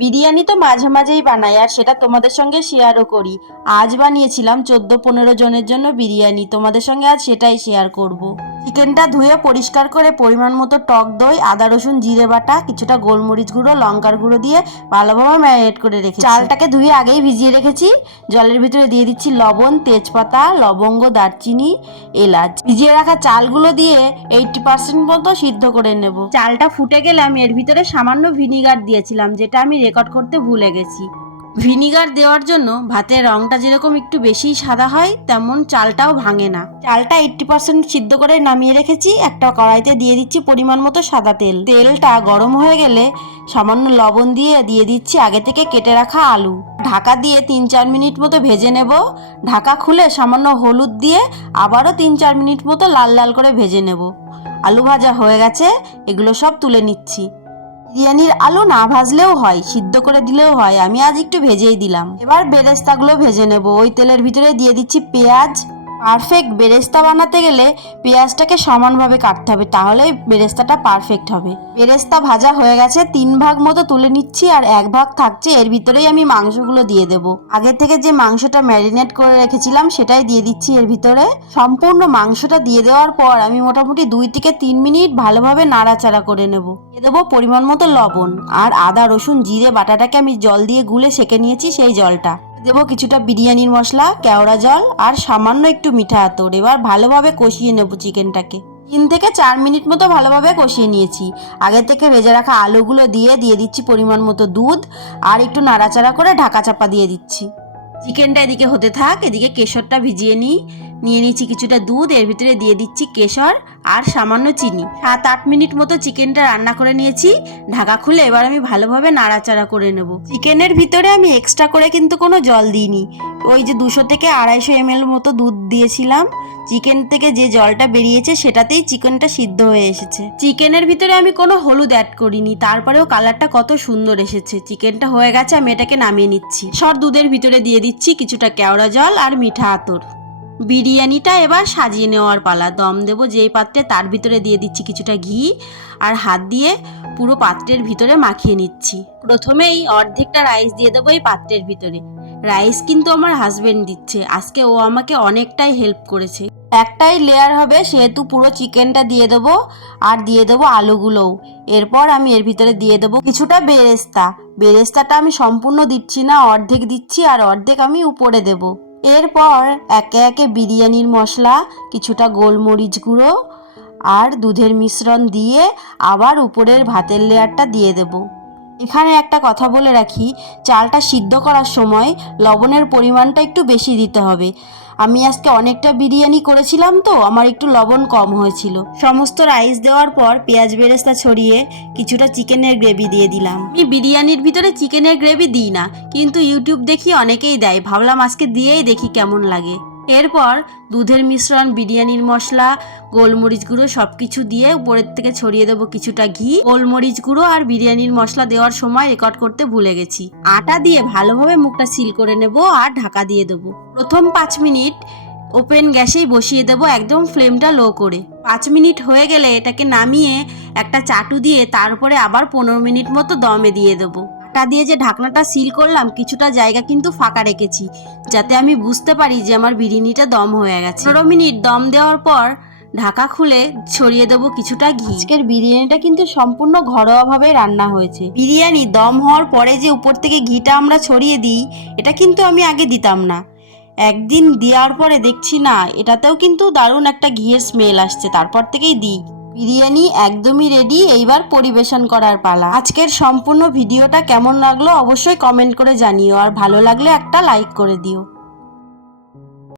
বিরিয়ানি তো মাঝে মাঝেই বানাই, আর সেটা তোমাদের সঙ্গে শেয়ারও করি। আজ বানিয়েছিলাম 14-15 জনের জন্য বিরিয়ানি, তোমাদের সঙ্গে আজ সেটাই শেয়ার করব। চিকেনটা ধুয়ে পরিষ্কার করে পরিমাণ মতো টক দই, আদা রসুন জিরে বাটা, কিছুটা গোলমরিচ গুঁড়ো, লঙ্কার গুঁড়ো দিয়ে ভালোভাবে ম্যারিনেট করে রেখেছি। চালটাকে ধুয়ে আগেই ভিজিয়ে রেখেছি। জলের ভিতরে দিয়ে দিচ্ছি লবণ, তেজপাতা, লবঙ্গ, দারচিনি, এলাচ। ভিজিয়ে রাখা চালগুলো দিয়ে 80% মতো সিদ্ধ করে নেব। চালটা ফুটে গেলে আমি এর ভিতরে সামান্য ভিনিগার দিয়েছিলাম, যেটা আমি রেকর্ড করতে ভুলে গেছি। ভিনিগার দেওয়ার জন্য ভাতের রংটা যেরকম একটু বেশিই সাদা হয়, তেমন চালটাও ভাঙে না। চালটা 80% সিদ্ধ করে নামিয়ে রেখেছি। একটা কড়াইতে দিয়ে দিচ্ছি পরিমাণ মতো সাদা তেল। তেলটা গরম হয়ে গেলে সামান্য লবণ দিয়ে দিচ্ছি আগে থেকে কেটে রাখা আলু। ঢাকা দিয়ে 3-4 মিনিট মতো ভেজে নেব। ঢাকা খুলে সামান্য হলুদ দিয়ে আবারও 3-4 মিনিট মতো লাল লাল করে ভেজে নেব। আলু ভাজা হয়ে গেছে, এগুলো সব তুলে নিচ্ছি। বিরিয়ানির আলু না ভাজলেও হয়, সিদ্ধ করে দিলেও হয়, আমি আজ একটু ভেজেই দিলাম। এবার বেরেস্তাগুলো ভেজে নেব। ওই তেলের ভিতরে দিয়ে দিচ্ছি পেঁয়াজ। পারফেক্ট বেরেস্তা বানাতে গেলে পেঁয়াজটাকে সমানভাবে কাটতে হবে, তাহলে বেরেস্তাটা পারফেক্ট হবে। বেরেস্তা ভাজা হয়ে গেছে, 3 ভাগ মতো তুলে নিচ্ছি, আর 1 ভাগ থাকছে। এর ভিতরেই আমি মাংসগুলো দিয়ে দেব। আগে থেকে যে মাংসটা ম্যারিনেট করে রেখেছিলাম সেটাই দিয়ে দিচ্ছি এর ভিতরে। সম্পূর্ণ মাংসটা দিয়ে দেওয়ার পর আমি মোটামুটি 2-3 মিনিট ভালোভাবে নাড়াচাড়া করে নেব। দিয়ে দেবো পরিমাণ মতো লবণ, আর আদা রসুন জিরে বাটাটাকে আমি জল দিয়ে গুলে সেঁকে নিয়েছি, সেই জলটা দেবো। কিছুটা বিরিয়ানির মশলা, কেওড়া জল, আর সামান্য একটু মিঠা আতর। এবার ভালোভাবে কষিয়ে নেব চিকেনটাকে। 3-4 মিনিট মতো ভালোভাবে কষিয়ে নিয়েছি। আগে থেকে ভেজে রাখা আলুগুলো দিয়ে দিচ্ছি পরিমাণ মতো দুধ, আর একটু নাড়াচাড়া করে ঢাকা চাপা দিয়ে দিচ্ছি। চিকেনটা এদিকে হতে থাক, এদিকে কেশরটা ভিজিয়ে নিয়ে নিচ্ছি কিছুটা দুধ। এর ভিতরে দিয়ে দিচ্ছি কেশর আর সামান্য চিনি। 7-8 মিনিট মতো চিকেনটা রান্না করে নিয়েছি। ঢাকা খুলে এবার আমি ভালোভাবে নাড়াচাড়া করে নেব। চিকেনের ভিতরে আমি এক্সট্রা করে কিন্তু কোনো জল দিইনি। ওই যে 200-250 ml মতো দুধ দিয়েছিলাম, চিকেন থেকে যে জলটা বেরিয়েছে সেটাতেই চিকেনটা সিদ্ধ হয়ে এসেছে। চিকেনের ভিতরে আমি কোনো হলুদ অ্যাড করিনি, তারপরেও কালারটা কত সুন্দর এসেছে। চিকেনটা হয়ে গেছে, আমি এটাকে নামিয়ে নিচ্ছি। সর দুধের ভিতরে দিয়ে দিচ্ছি কিছুটা কেওড়া জল আর মিঠা আতর। বিরিয়ানিটা এবার সাজিয়ে নেওয়ার পালা। দম দেবো যেই পাত্রে, তার ভিতরে দিয়ে দিচ্ছি কিছুটা ঘি, আর হাত দিয়ে পুরো পাত্রের ভিতরে মাখিয়ে নিচ্ছি। প্রথমেই অর্ধেকটা রাইস দিয়ে দেবো এই পাত্রের ভিতরে। রাইস কিন্তু আমার হাজবেন্ড দিচ্ছে, আজকে ও আমাকে অনেকটাই হেল্প করেছে। একটাই লেয়ার হবে সেহেতু পুরো চিকেনটা দিয়ে দেবো, আর দিয়ে দেবো আলুগুলোও। এরপর আমি এর ভিতরে দিয়ে দেবো কিছুটা বেরেস্তা। বেরেস্তাটা আমি সম্পূর্ণ দিচ্ছি না, অর্ধেক দিচ্ছি, আর অর্ধেক আমি উপরে দেবো। এরপর একে একে বিরিয়ানির মশলা, কিছুটা গোলমরিচ গুঁড়ো আর দুধের মিশ্রণ দিয়ে আবার উপরের ভাতের লেয়ারটা দিয়ে দেব। এখানে একটা কথা বলে রাখি, চালটা সিদ্ধ করার সময় লবণের পরিমাণটা একটু বেশি দিতে হবে। আমি আজকে অনেকটা বিরিয়ানি করেছিলাম তো আমার একটু লবণ কম হয়েছিল। সমস্ত রাইস দেওয়ার পর পেঁয়াজ বেরেস্তা ছড়িয়ে কিছুটা চিকেনের গ্রেভি দিয়ে দিলাম। আমি বিরিয়ানির ভিতরে চিকেনের গ্রেভি দিই না, কিন্তু ইউটিউব দেখি অনেকেই দেয়, ভাবলাম আজকে দিয়েই দেখি কেমন লাগে। এরপর দুধের মিশ্রণ, বিরিয়ানির মশলা, গোলমরিচ গুঁড়ো সবকিছু দিয়ে উপরের থেকে ছড়িয়ে দেবো কিছুটা ঘি। গোলমরিচ গুঁড়ো আর বিরিয়ানির মশলা দেওয়ার সময় রেকর্ড করতে ভুলে গেছি। আটা দিয়ে ভালোভাবে মুখটা সিল করে নেব, আর ঢাকা দিয়ে দেবো। প্রথম 5 মিনিট ওপেন গ্যাসেই বসিয়ে দেবো, একদম ফ্লেমটা লো করে। 5 মিনিট হয়ে গেলে এটাকে নামিয়ে একটা চাটু দিয়ে তার উপরে আবার 15 মিনিট মতো দমে দিয়ে দেবো। আটা দিয়ে যে ঢাকনাটা সিল করলাম, কিছুটা জায়গা কিন্তু ফাঁকা রেখেছি, যাতে আমি বুঝতে পারি যে আমার বিরিয়ানিটা দম হয়ে গেছে। 15 মিনিট দম দেওয়ার পর ঢাকা খুলে ছড়িয়ে দেবো কিছুটা ঘি। আজকের বিরিয়ানিটা কিন্তু সম্পূর্ণ ঘরোয়াভাবে রান্না হয়েছে। বিরিয়ানি দম হওয়ার পরে যে উপর থেকে ঘিটা আমরা ছড়িয়ে দিই, এটা কিন্তু আমি আগে দিতাম না। একদিন দেওয়ার পরে দেখছি না, এটাতেও কিন্তু দারুণ একটা ঘিয়ের স্মেল আসছে, তারপর থেকেই দিই। বিরিয়ানি একদমই রেডি, এইবার পরিবেশন করার পালা। আজকের সম্পূর্ণ ভিডিওটা কেমন লাগলো অবশ্যই কমেন্ট করে জানিও, আর ভালো লাগলে একটা লাইক করে দিও।